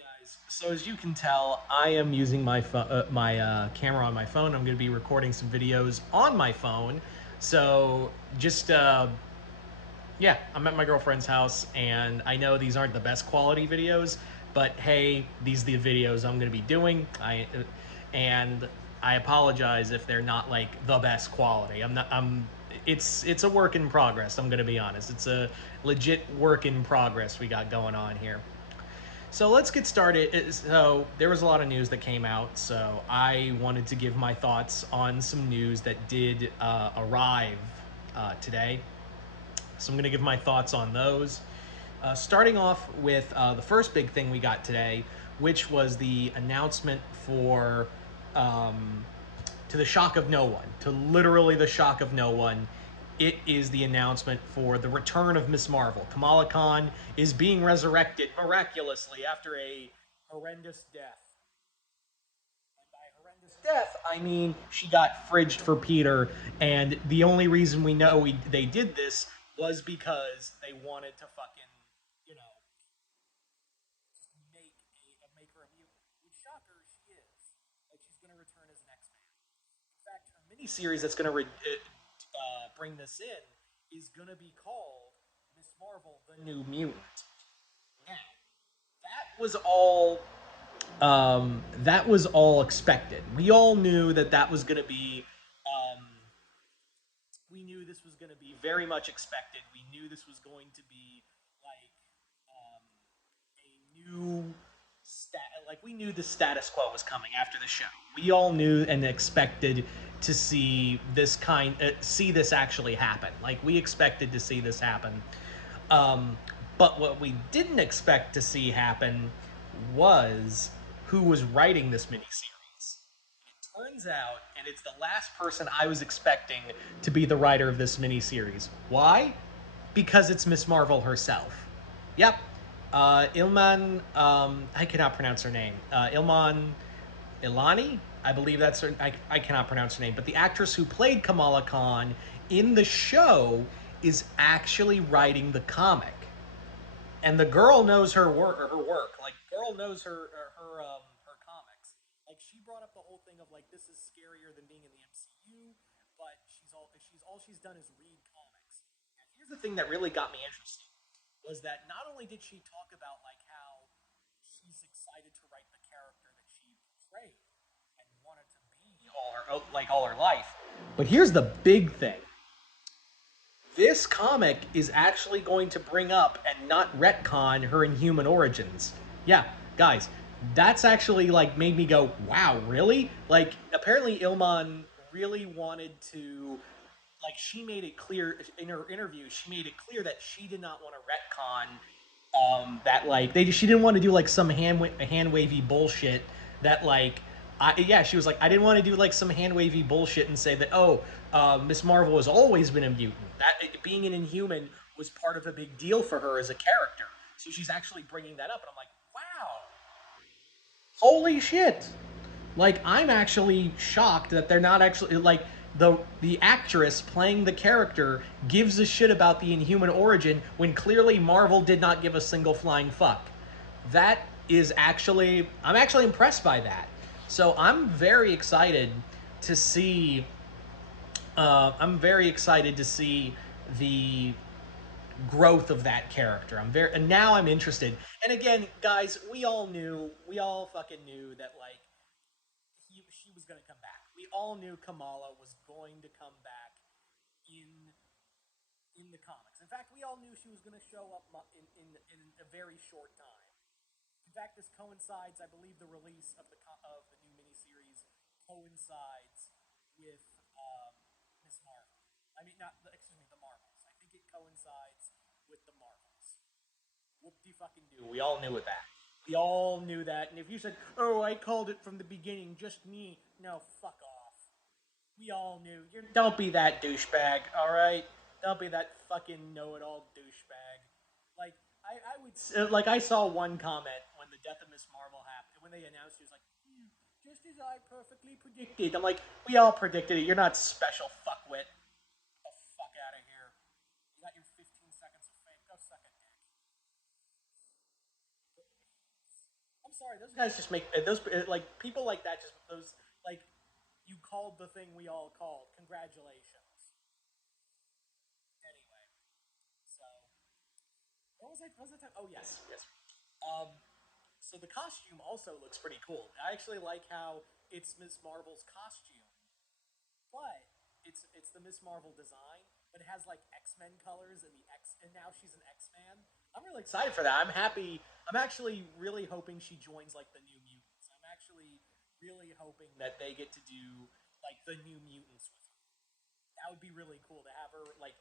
Guys, so as you can tell, I am using my camera on my phone. I'm going to be recording some videos on my phone. So just yeah, I'm at my girlfriend's house, and I know these aren't the best quality videos, but hey, these are the videos I'm going to be doing. And I apologize if they're not like the best quality. I'm not. I'm. It's a work in progress. I'm going to be honest. It's a legit work in progress we got going on here. So let's get started. So there was a lot of news that came out. So I wanted to give my thoughts on some news that did arrive today. So I'm going to give my thoughts on those. Starting off with the first big thing we got today, which was the announcement for, to the shock of no one, to literally the shock of no one, it is the announcement for the return of Miss Marvel. Kamala Khan is being resurrected miraculously after a horrendous death. And by horrendous death, I mean she got fridged for Peter, and the only reason we know they did this was because they wanted to fucking, you know, make her a mutant. Which shocker, she is. Like she's gonna return as an X-Man. In fact, her miniseries that's gonna bring this in is gonna be called Miss Marvel: The New Mutant. Now, that was all that was all expected. We all knew that that was going to be. Um, we knew this was going to be very much expected. We knew this was going to be like a new like we knew the status quo was coming after the show. We all knew and expected to see this actually happen. Like we expected to see this happen. Um, but what we didn't expect to see happen was who was writing this miniseries. Turns out, and it's the last person I was expecting to be the writer of this miniseries. Why? Because it's Miss Marvel herself. Yep. Ilman, I cannot pronounce her name. Ilman Ilani, I believe that's her. I cannot pronounce her name, but the actress who played Kamala Khan in the show is actually writing the comic, and the girl knows her work. Her work, like girl knows her comics. Like she brought up the whole thing of like this is scarier than being in the MCU, but she's done is read comics. And here's the thing that really got me interested was that not only did she talk about like how she's excited to write the character that she portrayed and wanted to be all her life, but here's the big thing: this comic is actually going to bring up and not retcon her Inhuman origins. Yeah, guys, that's actually like made me go, wow, really? Like, apparently Ilman really wanted to, like, she made it clear in her interview, she made it clear that she did not want to retcon that like she didn't want to do like some hand wavy bullshit that like yeah, she was like, I didn't want to do like some hand wavy bullshit and say that, oh, Miss Marvel has always been a mutant. That being an Inhuman was part of a big deal for her as a character. So she's actually bringing that up, and I'm like, wow, holy shit! Like, I'm actually shocked that they're not actually like the actress playing the character gives a shit about the Inhuman origin when clearly Marvel did not give a single flying fuck. That is actually I'm actually impressed by that. So I'm very excited to see the growth of that character. And now I'm interested. And again, guys, we all fucking knew that like she was going to come back. We all knew Kamala was going to come back in in the comics. In fact, we all knew she was going to show up in a very short time. In fact, this coincides, I believe, the release of the new miniseries coincides with Miss Marvel. I mean, not excuse me, the Marvels. I think it coincides with the Marvels. Whoop de fucking do. We all knew that. We all knew that. And if you said, "Oh, I called it from the beginning, just me," no, fuck off. We all knew. Don't be that douchebag, all right? Don't be that fucking know-it-all douchebag. Like like I saw one comment when the death of Miss Marvel happened when they announced it was like, just as I perfectly predicted. I'm like, we all predicted it. You're not special, fuckwit. Get the fuck out of here. You got your 15 seconds of fame. Go suck a dick. I'm sorry, those guys just make those like people like that. Just those like you called the thing we all called. Congratulations. Anyway, so what was I? What was the time? Oh yes, yes. Um, so the costume also looks pretty cool. I actually like how it's Miss Marvel's costume, but it's the Miss Marvel design, but it has like X Men colors and the X, and now she's an X Man. I'm really excited for that. I'm happy. I'm actually really hoping she joins like the New Mutants. I'm actually really hoping that they get to do like the New Mutants with her. That would be really cool to have her like.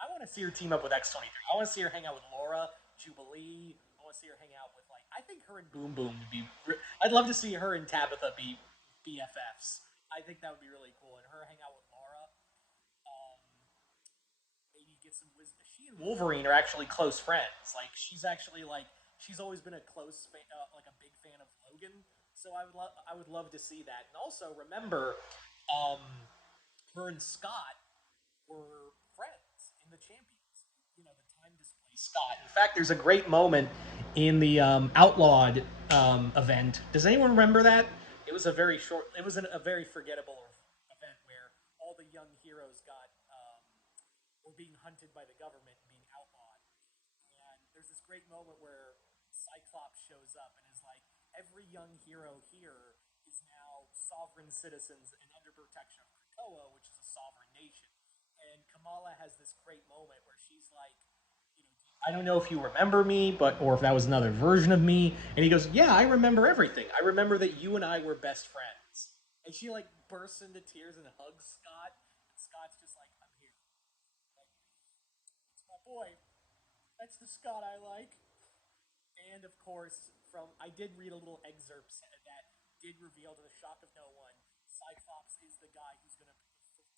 I want to see her team up with X-23. I want to see her hang out with Laura, Jubilee. I want to see her hang out with like. I think her and Boom Boom would be. I'd love to see her and Tabitha be BFFs. I think that would be really cool, and her hang out with Laura. Um, Maybe get some wisdom. She and Wolverine are actually close friends. Like she's always been a close fan, like a big fan of Logan. So I would love to see that. And also remember, um, her and Scott were friends in the Champions. You know, the time display Scott. In fact, there's a great moment in the Outlawed event. Does anyone remember that? It was a very short. It was a very forgettable event where all the young heroes were being hunted by the government and being outlawed. And there's this great moment where Cyclops shows up and is like, every young hero here is now sovereign citizens and under protection of Krakoa, which is a sovereign nation. And Kamala has this great moment where she's like, you know, I don't know if you remember me, but or if that was another version of me. And he goes, yeah, I remember everything. I remember that you and I were best friends. And she like bursts into tears and hugs Scott. And Scott's just like, I'm here. Like, it's my boy. That's the Scott I like. And of course, from I did read a little excerpt that did reveal, to the shock of no one, Cyclops is the guy who's going to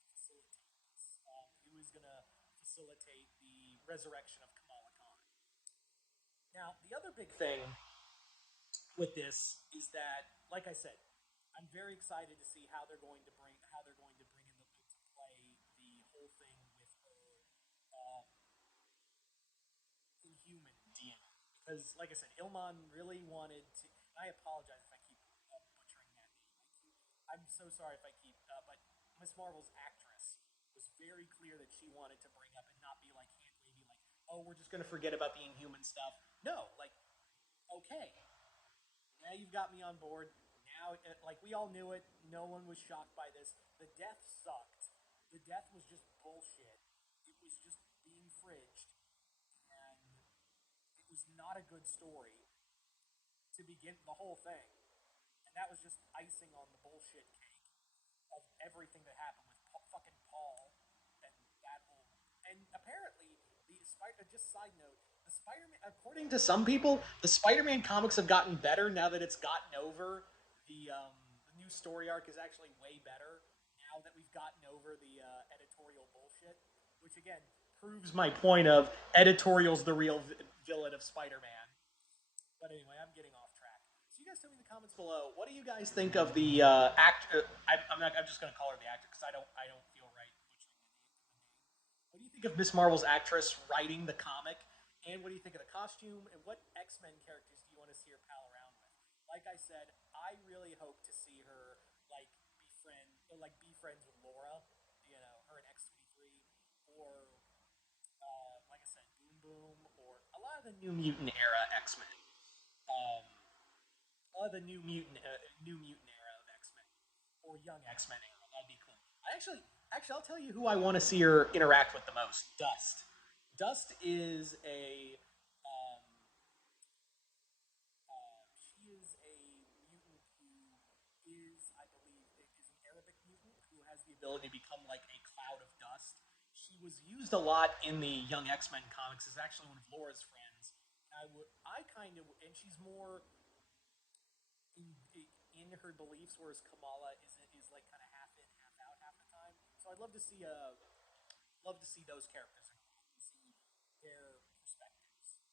facilitate this, who is going to facilitate the resurrection of Kamala Khan. Now, the other big thing with this is that, like I said, I'm very excited to see how they're going to bring into play the whole thing with her um, Inhuman DNA. Because, like I said, Ilman really wanted to. I apologize if I keep butchering that name. I'm so sorry if I keep. But Miss Marvel's actress was very clear that she wanted to bring up and not be like hand wavy, like, oh, we're just gonna forget about the Inhuman stuff. No, like, okay, now you've got me on board. Now, like, we all knew it. No one was shocked by this. The death sucked. The death was just bullshit. It was just being fridged, and it was not a good story to begin the whole thing. And that was just icing on the bullshit cake of everything that happened with fucking Paul and that whole. And apparently, the Spider. Just side note, the Spider-Man. According to some people, the Spider-Man comics have gotten better now that it's gotten over. The new story arc is actually way better now that we've gotten over the editorial bullshit, which again proves my point of editorial's the real villain of Spider-Man. But anyway, I'm getting off track. So you guys tell me in the comments below. What do you guys think of the act? I'm not. I'm just going to call her the actor because I don't feel right butchering the name. What do you think of Miss Marvel's actress writing the comic? And what do you think of the costume? And what X Men characters do you want to see her pal around with? Like I said, I really hope to see her be friends with Laura. You know, her and X-23, or like I said, Boom Boom, or a lot of the New Mutant era X Men. Um, the New Mutant era of X Men or Young X Men era. That'd be cool. Actually, I'll tell you who I want to see her interact with the most. Dust. Dust is a she is a mutant who is, I believe, is an Arabic mutant who has the ability to become like a cloud of dust. She was used a lot in the Young X Men comics. Is actually one of Laura's friends. I kind of, and she's more in her beliefs, whereas Kamala is like kind of half in, half out half the time. So I'd love to see those characters and see their perspectives.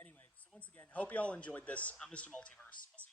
Anyway, so once again, hope you all enjoyed this. I'm Mr. Multiverse. I'll